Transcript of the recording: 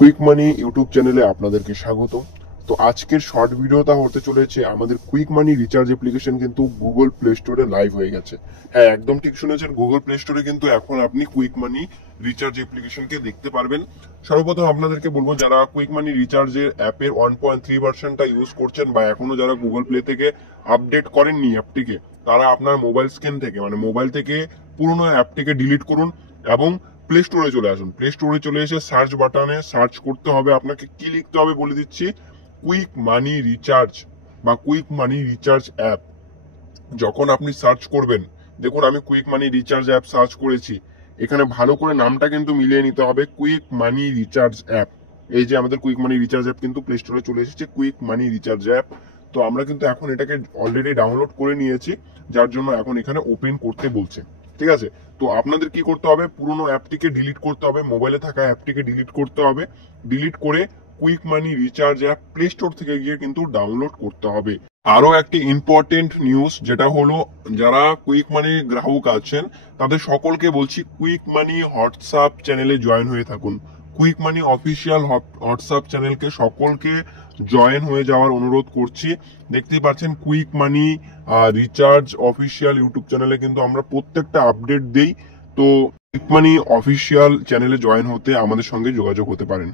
Quick মানি YouTube চ্যানেলে আপনাদেরকে স্বাগত। তো আজকের শর্ট ভিডিওটা হতে চলেছে আমাদের কুইক মানি রিচার্জ অ্যাপ্লিকেশন কিন্তু গুগল প্লে স্টোরে লাইভ হয়ে গেছে। হ্যাঁ, একদম ঠিক শুনেছেন, গুগল প্লে স্টোরে কিন্তু এখন আপনি কুইক মানি রিচার্জ অ্যাপ্লিকেশনকে দেখতে পারবেন। সর্বপ্রথম আপনাদেরকে বলবো, যারা কুইক মানি রিচার্জের অ্যাপের 1.3 ভার্সনটা ইউজ করছেন বা এখনো যারা গুগল প্লে থেকে আপডেট করেননি অ্যাপটিকে, তারা আপনার মোবাইল স্ক্রিন থেকে মানে মোবাইল থেকে পুরোনো অ্যাপটিকে ডিলিট করুন এবং প্লে স্টোরে চলে আসুন। প্লে স্টোরে চলে এসে সার্চ বাটনে সার্চ করতে হবে, আপনাকে কি লিখতে হবে বলে দিচ্ছি, কুইক মানি রিচার্জ বা কুইক মানি রিচার্জ অ্যাপ। যখন আপনি সার্চ করবেন, দেখুন আমি কুইক মানি রিচার্জ অ্যাপ সার্চ করেছি, এখানে ভালো করে নামটা কিন্তু মিলিয়ে নিতে হবে, কুইক মানি রিচার্জ অ্যাপ। এই যে আমাদের কুইক মানি রিচার্জ অ্যাপ কিন্তু প্লে স্টোরে চলে এসেছে, কুইক মানি রিচার্জ অ্যাপ। তো আমরা কিন্তু এখন এটাকে অলরেডি ডাউনলোড করে নিয়েছি, যার জন্য এখন এখানে ওপেন করতে বলছে। ঠিক আছে, তো আপনাদের কি করতে হবে, পুরোনো অ্যাপটিকে ডিলিট করতে হবে, মোবাইলে থাকা অ্যাপটিকে ডিলিট করতে হবে। ডিলিট করে কুইক মানি রিচার্জ অ্যাপ প্লে স্টোর থেকে গিয়ে কিন্তু ডাউনলোড করতে হবে। আরো একটি ইম্পর্টেন্ট নিউজ, যেটা হলো যারা কুইক মানি গ্রাহক আছেন তাদের সকলকে বলছি, কুইক মানি হোয়াটসঅ্যাপ চ্যানেলে জয়েন হয়ে থাকুন। কুইক মানি অফিসিয়াল হোয়াটসঅ্যাপ চ্যানেলকে সকলকে জয়েন হয়ে যাওয়ার অনুরোধ করছি। দেখতেই পাচ্ছেন কুইক মানি রিচার্জ অফিসিয়াল ইউটিউব চ্যানেলে কিন্তু আমরা প্রত্যেকটা আপডেট দেই। তো কুইক মানি অফিসিয়াল চ্যানেলে জয়েন হতে আমাদের সঙ্গে যোগাযোগ হতে পারেন।